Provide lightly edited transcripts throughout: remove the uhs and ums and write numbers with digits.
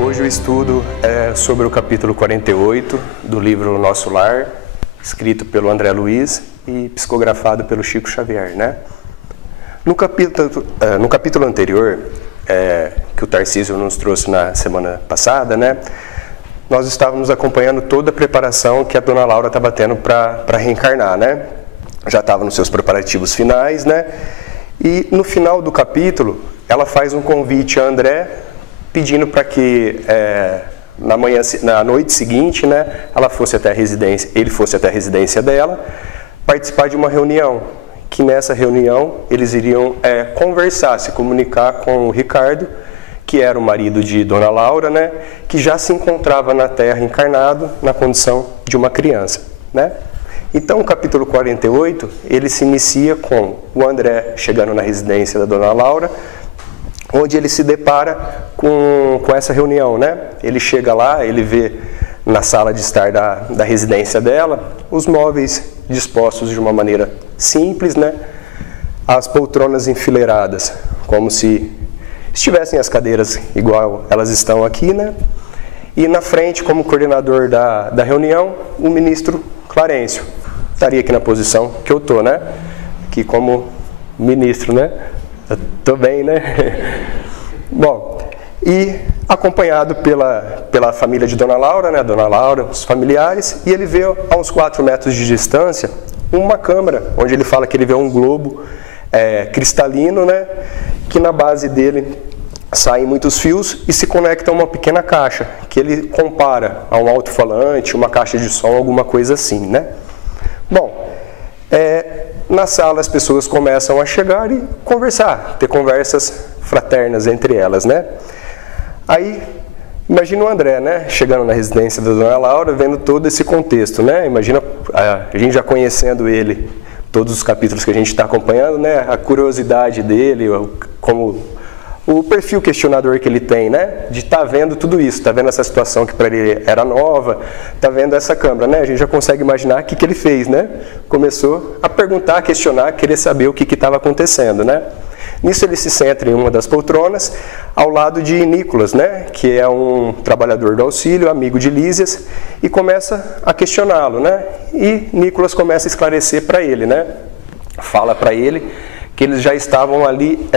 Hoje o estudo é sobre o capítulo 48 do livro Nosso Lar, escrito pelo André Luiz e psicografado pelo Chico Xavier, né? No capítulo anterior, que o Tarcísio nos trouxe na semana passada, né? Nós estávamos acompanhando toda a preparação que a Dona Laura estava tendo para reencarnar, né? Já estava nos seus preparativos finais, né? E no final do capítulo, ela faz um convite a André, pedindo para que na noite seguinte, né, ele fosse até a residência dela, participar de uma reunião, que nessa reunião eles iriam conversar, se comunicar com o Ricardo, que era o marido de Dona Laura, né, que já se encontrava na Terra encarnado na condição de uma criança, né? Então o capítulo 48, ele se inicia com o André chegando na residência da Dona Laura, onde ele se depara com essa reunião, né? Ele chega lá, ele vê na sala de estar da residência dela os móveis dispostos de uma maneira simples, né? As poltronas enfileiradas, como se estivessem as cadeiras igual elas estão aqui, né? E na frente, como coordenador da reunião, o ministro Clarencio. Estaria aqui na posição que eu estou, né? Aqui como ministro, né? Tô bem, né? Bom, e acompanhado pela família de Dona Laura, né? Dona Laura, os familiares, e ele vê a uns 4 metros de distância uma câmara, onde ele fala que ele vê um globo cristalino, né? Que na base dele saem muitos fios e se conecta a uma pequena caixa, que ele compara a um alto-falante, uma caixa de som, alguma coisa assim, né? Bom, na sala as pessoas começam a chegar e conversar, ter conversas fraternas entre elas, né? Aí, imagina o André, né? Chegando na residência da Dona Laura, vendo todo esse contexto, né? Imagina a gente já conhecendo ele, todos os capítulos que a gente está acompanhando, né? A curiosidade dele, como o perfil questionador que ele tem, né? De estar vendo tudo isso, estar vendo essa situação que para ele era nova, estar vendo essa câmara, né? A gente já consegue imaginar o que ele fez, né? Começou a perguntar, a questionar, a querer saber o que estava acontecendo, né? Nisso ele se senta em uma das poltronas, ao lado de Nicolas, né? Que é um trabalhador do auxílio, amigo de Lísias, e começa a questioná-lo, né? E Nicolas começa a esclarecer para ele, né? Fala para ele que eles já estavam ali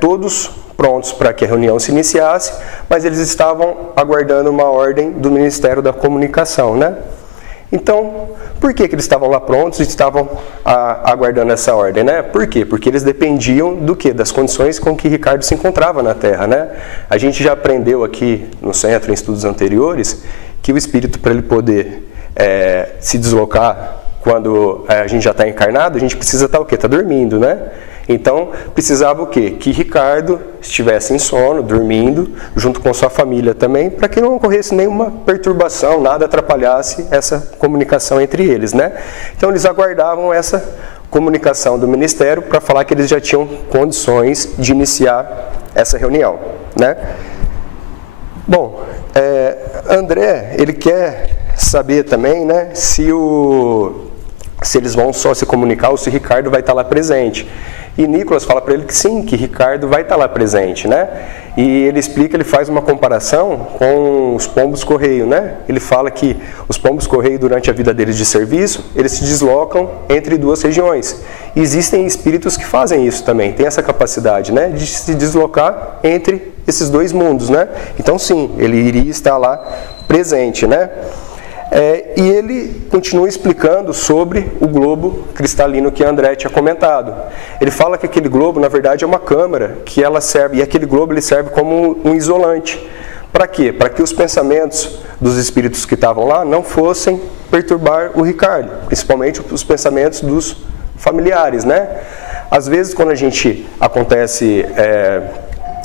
todos prontos para que a reunião se iniciasse, mas eles estavam aguardando uma ordem do Ministério da Comunicação, né? Então, por que eles estavam lá prontos e estavam aguardando essa ordem, né? Por quê? Porque eles dependiam do quê? Das condições com que Ricardo se encontrava na Terra, né? A gente já aprendeu aqui no centro, em estudos anteriores, que o espírito, para ele poder se deslocar quando a gente já está encarnado, a gente precisa estar o quê? Está dormindo, né? Então, precisava o quê? Que Ricardo estivesse em sono, dormindo, junto com sua família também, para que não ocorresse nenhuma perturbação, nada atrapalhasse essa comunicação entre eles, né? Então, eles aguardavam essa comunicação do Ministério para falar que eles já tinham condições de iniciar essa reunião, né? Bom, André, ele quer saber também, né, se eles vão só se comunicar ou se Ricardo vai estar lá presente. E Nicolas fala para ele que sim, que Ricardo vai estar lá presente, né? E ele explica, ele faz uma comparação com os pombos-correio, né? Ele fala que os pombos-correio, durante a vida deles de serviço, eles se deslocam entre 2 regiões. E existem espíritos que fazem isso também, tem essa capacidade, né? De se deslocar entre esses 2 mundos, né? Então sim, ele iria estar lá presente, né? E ele continua explicando sobre o globo cristalino que André tinha comentado. Ele fala que aquele globo, na verdade, é uma câmara que ela serve, e aquele globo ele serve como um isolante. Para quê? Para que os pensamentos dos espíritos que estavam lá não fossem perturbar o Ricardo, principalmente os pensamentos dos familiares, né? Às vezes, quando acontece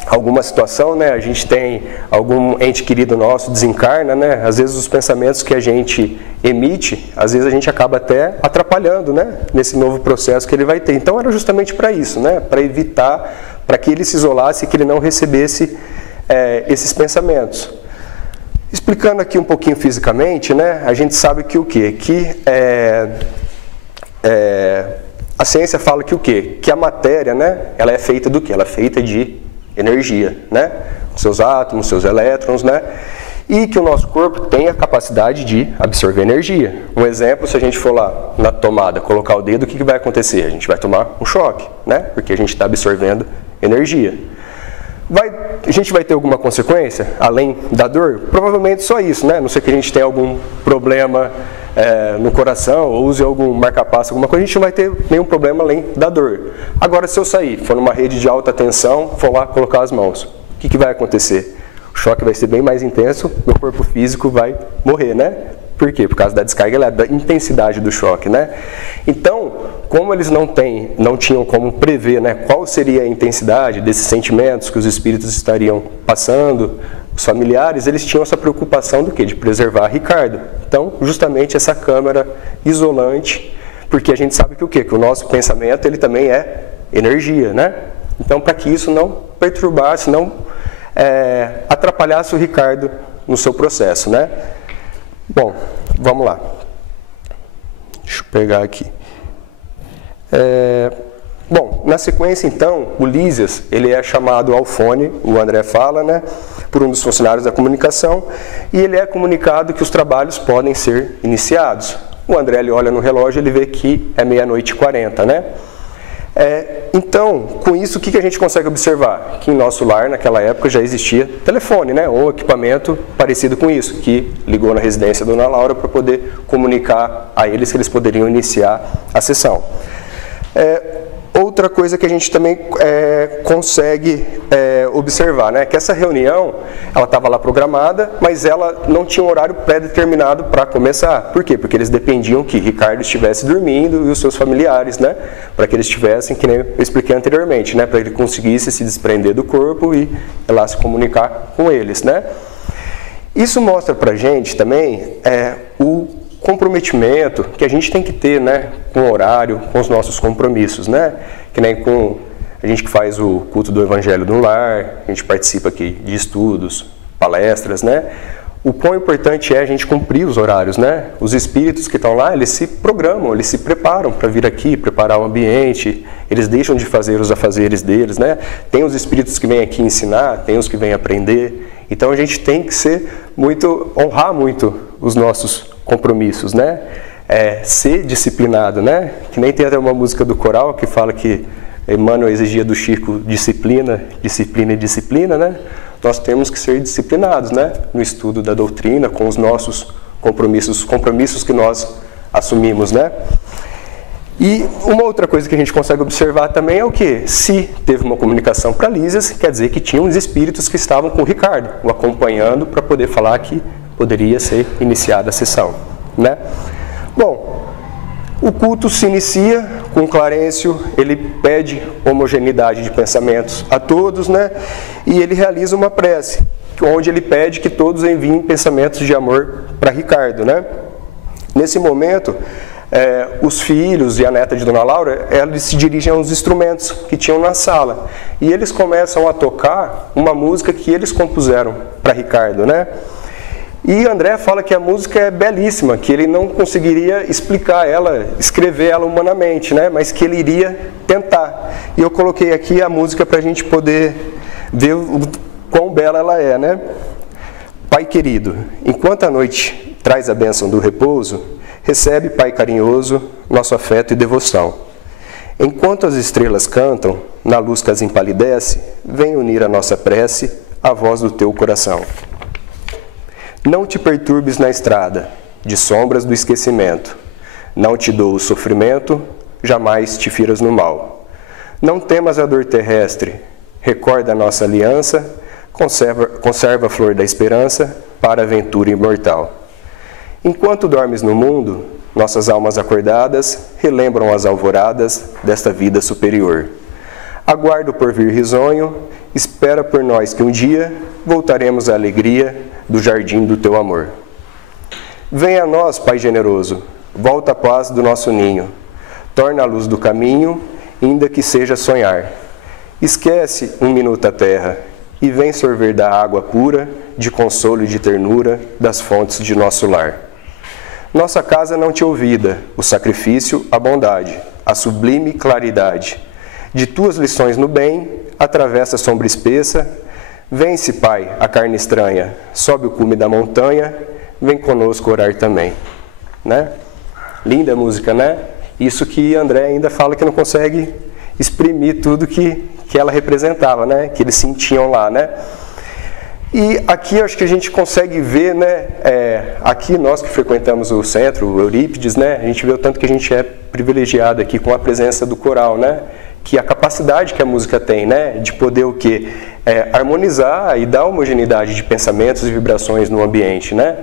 alguma situação, né, a gente tem algum ente querido nosso desencarna, né, às vezes os pensamentos que a gente emite, às vezes a gente acaba até atrapalhando, né, nesse novo processo que ele vai ter. Então era justamente para isso, né, para evitar, para que ele se isolasse e que ele não recebesse esses pensamentos. Explicando aqui um pouquinho fisicamente, né, a gente sabe que o quê? Que a ciência fala que o quê? Que a matéria, né, ela é feita do quê? Ela é feita de energia, né? seus átomos, seus elétrons, né? E que o nosso corpo tem a capacidade de absorver energia. Um exemplo, se a gente for lá na tomada, colocar o dedo, o que vai acontecer? A gente vai tomar um choque, né? Porque a gente está absorvendo energia. A gente vai ter alguma consequência, além da dor? Provavelmente só isso, né? A não ser que a gente tenha algum problema no coração, ou use algum marca-passo, alguma coisa, a gente não vai ter nenhum problema além da dor. Agora, se eu sair, for numa rede de alta tensão, for lá colocar as mãos, o que vai acontecer? O choque vai ser bem mais intenso, meu corpo físico vai morrer, né? Por quê? Por causa da descarga, da intensidade do choque, né? Então, como eles não tinham como prever, né, qual seria a intensidade desses sentimentos que os espíritos estariam passando, os familiares, eles tinham essa preocupação do quê? De preservar Ricardo. Então, justamente essa câmara isolante, porque a gente sabe que o quê? Que o nosso pensamento, ele também é energia, né? Então, para que isso não perturbasse, não atrapalhasse o Ricardo no seu processo, né? Bom, vamos lá. Deixa eu pegar aqui. Bom, na sequência, então, o Lísias, ele é chamado ao fone, o André fala, né, por um dos funcionários da comunicação, e ele é comunicado que os trabalhos podem ser iniciados. O André, ele olha no relógio, ele vê que é 00:40, né? Então, com isso, o que a gente consegue observar? Que em nosso lar, naquela época, já existia telefone, né? Ou equipamento parecido com isso, que ligou na residência da Dona Laura para poder comunicar a eles que eles poderiam iniciar a sessão. Outra coisa que a gente também consegue observar, né? Que essa reunião, ela estava lá programada, mas ela não tinha um horário pré-determinado para começar. Por quê? Porque eles dependiam que Ricardo estivesse dormindo e os seus familiares, né? Para que eles estivessem, que nem eu expliquei anteriormente, né? Para ele conseguisse se desprender do corpo e ir lá se comunicar com eles, né? Isso mostra para a gente também o comprometimento que a gente tem que ter, né, com o horário, com os nossos compromissos, né? Que nem com a gente que faz o culto do Evangelho no lar, a gente participa aqui de estudos, palestras, né? O quão importante é a gente cumprir os horários, né? Os espíritos que estão lá, eles se programam, eles se preparam para vir aqui, preparar o ambiente, eles deixam de fazer os afazeres deles, né? Tem os espíritos que vêm aqui ensinar, tem os que vêm aprender. Então a gente tem que honrar muito os nossos compromissos, né? Ser disciplinado, né? Que nem tem até uma música do coral que fala que Emmanuel exigia do Chico disciplina, disciplina e disciplina, né? Nós temos que ser disciplinados, né? No estudo da doutrina, com os nossos compromissos, os compromissos que nós assumimos, né? E uma outra coisa que a gente consegue observar também é o que? Se teve uma comunicação para Lísias, quer dizer que tinha uns espíritos que estavam com o Ricardo, o acompanhando para poder falar que poderia ser iniciada a sessão, né? Bom, o culto se inicia com Clarencio, ele pede homogeneidade de pensamentos a todos, né? E ele realiza uma prece, onde ele pede que todos enviem pensamentos de amor para Ricardo, né? Nesse momento, os filhos e a neta de Dona Laura, eles se dirigem aos instrumentos que tinham na sala. E eles começam a tocar uma música que eles compuseram para Ricardo, né? E André fala que a música é belíssima, que ele não conseguiria explicar ela, escrever ela humanamente, né? Mas que ele iria tentar. E eu coloquei aqui a música para a gente poder ver o quão bela ela é, né? Pai querido, enquanto a noite traz a bênção do repouso, recebe, Pai carinhoso, nosso afeto e devoção. Enquanto as estrelas cantam, na luz que as empalidece, vem unir a nossa prece à voz do teu coração. Não te perturbes na estrada, de sombras do esquecimento. Não te dou o sofrimento, jamais te firas no mal. Não temas a dor terrestre, recorda a nossa aliança, conserva a flor da esperança para a aventura imortal. Enquanto dormes no mundo, nossas almas acordadas relembram as alvoradas desta vida superior. Aguarda o porvir risonho, espera por nós que um dia voltaremos à alegria do jardim do teu amor. Venha a nós, Pai generoso, volta a paz do nosso ninho, torna a luz do caminho, ainda que seja sonhar. Esquece um minuto a terra e vem sorver da água pura, de consolo e de ternura, das fontes de nosso lar. Nossa casa não te ouvida, o sacrifício, a bondade, a sublime claridade. De tuas lições no bem, atravessa a sombra espessa, Vence, Pai, a carne estranha, sobe o cume da montanha, vem conosco orar também. Né? Linda música, né? Isso que André ainda fala que não consegue exprimir tudo que ela representava, né? Que eles sentiam lá, né? E aqui eu acho que a gente consegue ver, né? Aqui nós que frequentamos o centro, o Eurípides, né? A gente vê o tanto que a gente é privilegiado aqui com a presença do coral, né? Que a capacidade que a música tem, né? De poder o quê? Harmonizar e dar homogeneidade de pensamentos e vibrações no ambiente, né?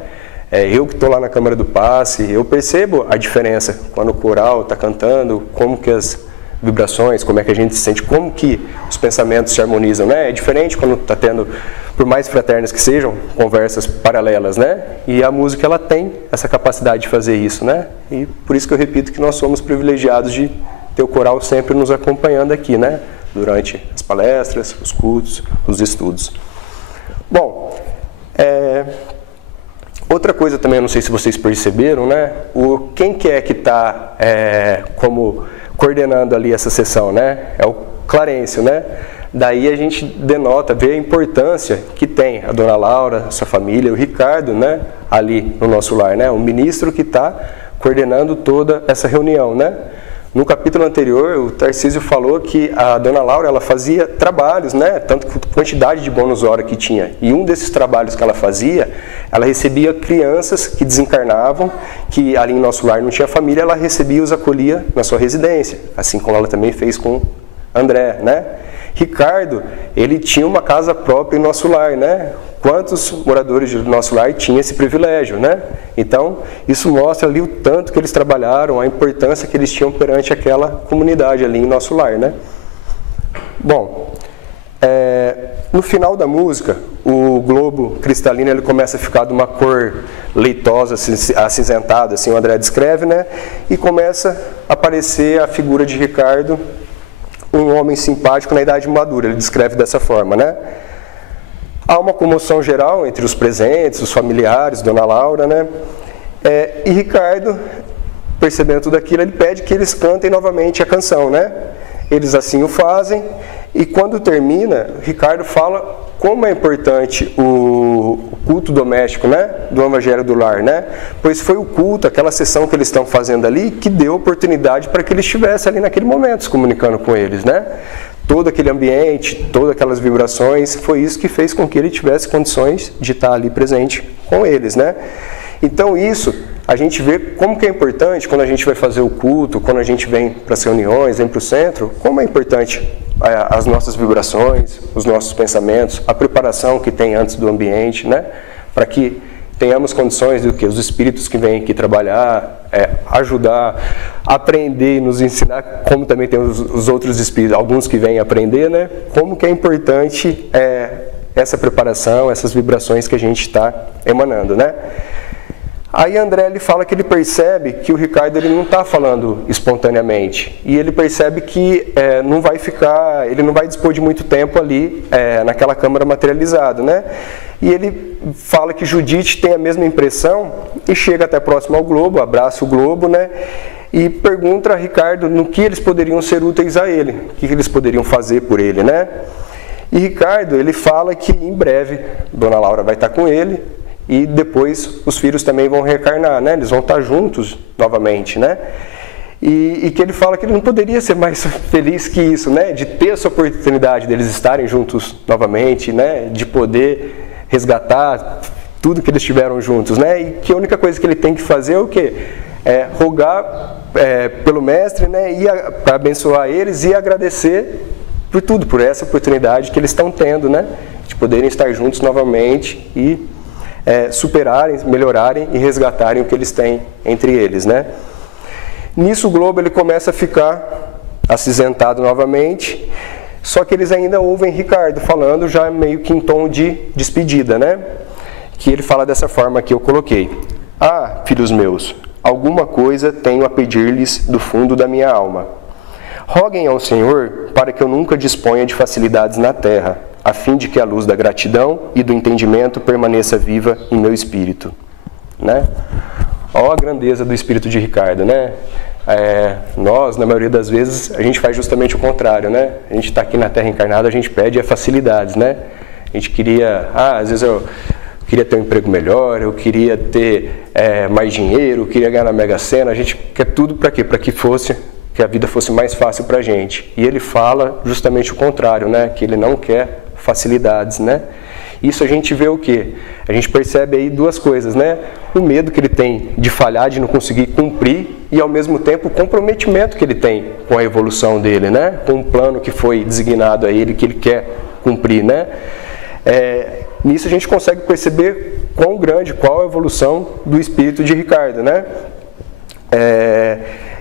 Eu que estou lá na Câmara do Passe, eu percebo a diferença quando o coral está cantando, como que as vibrações, como é que a gente se sente, como que os pensamentos se harmonizam, né? É diferente quando está tendo, por mais fraternas que sejam, conversas paralelas, né? E a música, ela tem essa capacidade de fazer isso, né? E por isso que eu repito que nós somos privilegiados de ter o coral sempre nos acompanhando aqui, né? Durante as palestras, os cultos, os estudos. Bom, outra coisa também, eu não sei se vocês perceberam, né? Quem que é que está como coordenando ali essa sessão, né? É o Clarencio, né? Daí a gente denota, vê a importância que tem a Dona Laura, sua família, o Ricardo, né? Ali no nosso lar, né? O ministro que está coordenando toda essa reunião, né? No capítulo anterior, o Tarcísio falou que a Dona Laura, ela fazia trabalhos, né? Tanto quantidade de bônus hora que tinha. E um desses trabalhos que ela fazia, ela recebia crianças que desencarnavam, que ali em nosso lar não tinha família, ela recebia e os acolhia na sua residência. Assim como ela também fez com André, né? Ricardo, ele tinha uma casa própria em nosso lar, né? Quantos moradores do nosso lar tinham esse privilégio, né? Então, isso mostra ali o tanto que eles trabalharam, a importância que eles tinham perante aquela comunidade ali em nosso lar, né? Bom, no final da música, o globo cristalino ele começa a ficar de uma cor leitosa, acinzentada, assim o André descreve, né? E começa a aparecer a figura de Ricardo, um homem simpático na idade madura, ele descreve dessa forma, né? Há uma comoção geral entre os presentes, os familiares, Dona Laura, né? E Ricardo, percebendo tudo aquilo, ele pede que eles cantem novamente a canção, né? Eles assim o fazem, e quando termina, Ricardo fala como é importante o culto doméstico, né? Do Evangelho do Lar, né? Pois foi o culto, aquela sessão que eles estão fazendo ali, que deu oportunidade para que ele estivesse ali naquele momento se comunicando com eles, né? Todo aquele ambiente, todas aquelas vibrações, foi isso que fez com que ele tivesse condições de estar ali presente com eles, né? Então isso, a gente vê como que é importante quando a gente vai fazer o culto, quando a gente vem para as reuniões, vem para o centro, como é importante as nossas vibrações, os nossos pensamentos, a preparação que tem antes do ambiente, né? Para que tenhamos condições do que os espíritos que vêm aqui trabalhar, ajudar, aprender e nos ensinar, como também tem os outros espíritos, alguns que vêm aprender, né? Como que é importante essa preparação, essas vibrações que a gente está emanando, né? Aí André ele fala que ele percebe que o Ricardo ele não está falando espontaneamente e ele percebe que ele não vai dispor de muito tempo ali naquela câmara materializada, né? E ele fala que Judite tem a mesma impressão e chega até próximo ao globo, abraça o globo, né? E pergunta a Ricardo no que eles poderiam ser úteis a ele, o que eles poderiam fazer por ele, né? E Ricardo ele fala que em breve Dona Laura vai estar com ele. E depois os filhos também vão reencarnar, né? Eles vão estar juntos novamente, né? E que ele fala que ele não poderia ser mais feliz que isso, né? De ter essa oportunidade deles estarem juntos novamente, né? De poder resgatar tudo que eles tiveram juntos, né? E que a única coisa que ele tem que fazer é o quê? Rogar pelo mestre, né? E para abençoar eles e agradecer por tudo, por essa oportunidade que eles estão tendo, né? De poderem estar juntos novamente e superarem, melhorarem e resgatarem o que eles têm entre eles, né? Nisso o globo ele começa a ficar acinzentado novamente, só que eles ainda ouvem Ricardo falando já meio que em tom de despedida, né? Que ele fala dessa forma que eu coloquei: "Ah, filhos meus, alguma coisa tenho a pedir-lhes do fundo da minha alma. Roguem ao Senhor para que eu nunca disponha de facilidades na terra, a fim de que a luz da gratidão e do entendimento permaneça viva em meu espírito." Né? Olha a grandeza do espírito de Ricardo, né? Nós, na maioria das vezes, a gente faz justamente o contrário, né? A gente está aqui na Terra encarnada, a gente pede facilidades, né? A gente queria, às vezes eu queria ter um emprego melhor, eu queria ter mais dinheiro, eu queria ganhar na Mega Sena. A gente quer tudo para quê? Para que a vida fosse mais fácil para a gente. E ele fala justamente o contrário, né? Que ele não quer facilidades, né? Isso a gente vê o quê? A gente percebe aí duas coisas, né? O medo que ele tem de falhar, de não conseguir cumprir, e ao mesmo tempo o comprometimento que ele tem com a evolução dele, né? Com um plano que foi designado a ele, que ele quer cumprir, né? Nisso a gente consegue perceber qual a evolução do espírito de Ricardo, né?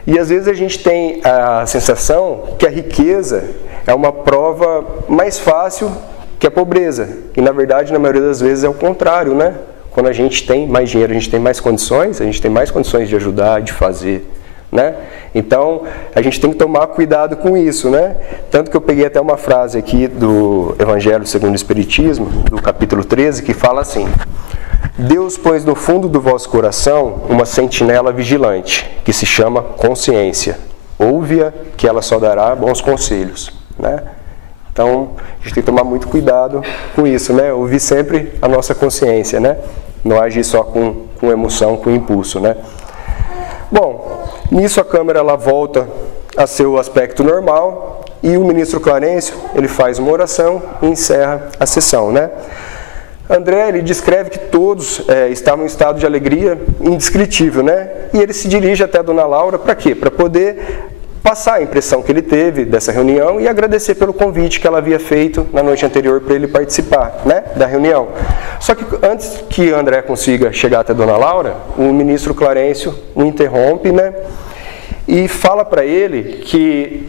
E às vezes a gente tem a sensação que a riqueza é uma prova mais fácil que a pobreza. E na verdade, na maioria das vezes é o contrário, né? Quando a gente tem mais dinheiro, a gente tem mais condições, de ajudar, de fazer, né? Então, a gente tem que tomar cuidado com isso, né? Tanto que eu peguei até uma frase aqui do Evangelho segundo o Espiritismo, do capítulo 13, que fala assim: Deus pôs no fundo do vosso coração uma sentinela vigilante, que se chama consciência. Ouve-a, que ela só dará bons conselhos, né? Então, a gente tem que tomar muito cuidado com isso, né? Ouvir sempre a nossa consciência, né? Não agir só com emoção, com impulso, né? Bom, nisso a câmera ela volta a seu aspecto normal e o ministro Clarencio, ele faz uma oração e encerra a sessão, né? André, ele descreve que todos estavam em estado de alegria indescritível, né? E ele se dirige até a Dona Laura para quê? Para poder passar a impressão que ele teve dessa reunião e agradecer pelo convite que ela havia feito na noite anterior para ele participar, né, da reunião. Só que antes que André consiga chegar até Dona Laura, o ministro Clarencio o interrompe, né, e fala para ele que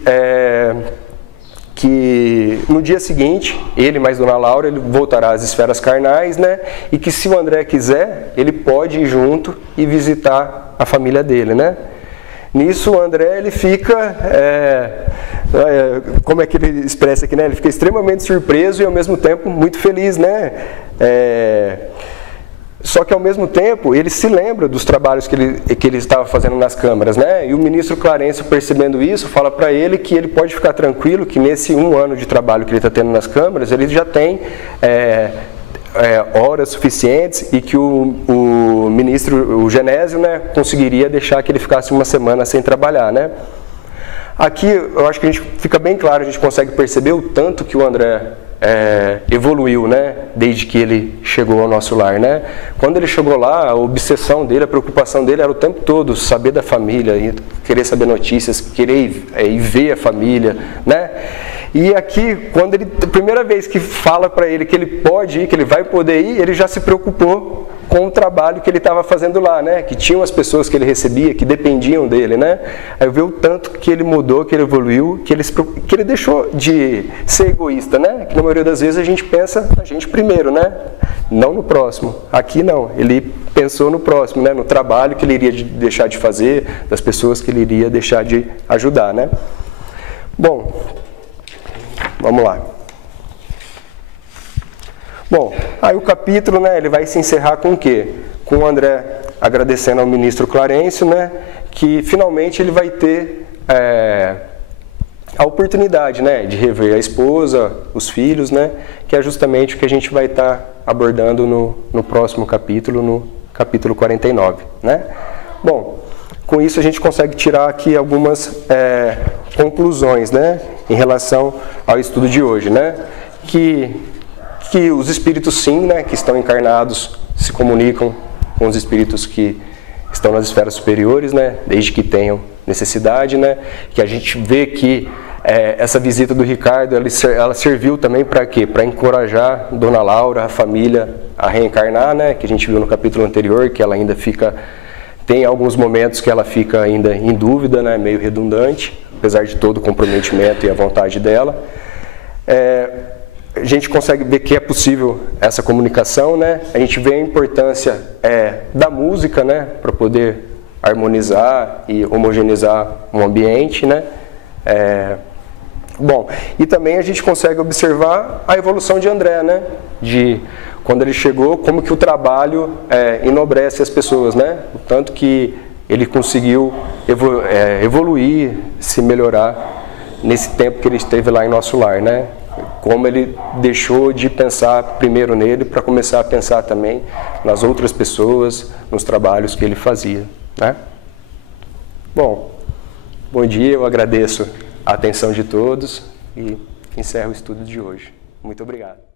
no dia seguinte, ele mais Dona Laura, ele voltará às esferas carnais, né, e que se o André quiser, ele pode ir junto e visitar a família dele, né. Nisso o André, ele fica, como é que ele expressa aqui, né? Ele fica extremamente surpreso e ao mesmo tempo muito feliz, né? Só que ao mesmo tempo ele se lembra dos trabalhos que ele estava fazendo nas câmaras, né? E o ministro Clarencio, percebendo isso, fala para ele que ele pode ficar tranquilo, que nesse 1 ano de trabalho que ele está tendo nas câmaras, ele já tem horas suficientes e que o ministro, o Genésio, né, conseguiria deixar que ele ficasse 1 semana sem trabalhar, né? Aqui eu acho que a gente fica bem claro, a gente consegue perceber o tanto que o André evoluiu, né, desde que ele chegou ao nosso lar, né? Quando ele chegou lá, a obsessão dele, a preocupação dele era o tempo todo saber da família, querer saber notícias, querer ir ver a família, né? E aqui, quando ele, a primeira vez que fala para ele que ele pode ir, que ele vai poder ir, ele já se preocupou com o trabalho que ele estava fazendo lá, né? Que tinham as pessoas que ele recebia, que dependiam dele, né? Aí eu vi o tanto que ele mudou, que ele evoluiu, que ele deixou de ser egoísta, né? Que na maioria das vezes a gente pensa na gente primeiro, né? Não no próximo. Aqui não, ele pensou no próximo, né? No trabalho que ele iria deixar de fazer, das pessoas que ele iria deixar de ajudar, né? Bom, vamos lá. Bom, aí o capítulo, né, ele vai se encerrar com o quê? Com o André agradecendo ao ministro Clarencio, né, que finalmente ele vai ter a oportunidade, né, de rever a esposa, os filhos, né, que é justamente o que a gente vai estar abordando no próximo capítulo, no capítulo 49, né? Bom, com isso a gente consegue tirar aqui algumas conclusões, né, em relação ao estudo de hoje, né, que os espíritos sim, né, que estão encarnados, se comunicam com os espíritos que estão nas esferas superiores, né, desde que tenham necessidade, né, que a gente vê que essa visita do Ricardo, ela serviu também para quê? Para encorajar Dona Laura, a família, a reencarnar, né, que a gente viu no capítulo anterior, que ela ainda tem alguns momentos que ela fica ainda em dúvida, né, meio redundante, apesar de todo o comprometimento e a vontade dela. A gente consegue ver que é possível essa comunicação, né? A gente vê a importância da música, né, para poder harmonizar e homogeneizar um ambiente, né? Bom, e também a gente consegue observar a evolução de André, né? De quando ele chegou, como que o trabalho enobrece as pessoas, né? O tanto que ele conseguiu evoluir, se melhorar nesse tempo que ele esteve lá em nosso lar, né? como ele deixou de pensar primeiro nele para começar a pensar também nas outras pessoas, nos trabalhos que ele fazia, né? Bom dia, eu agradeço a atenção de todos e encerro o estudo de hoje. Muito obrigado.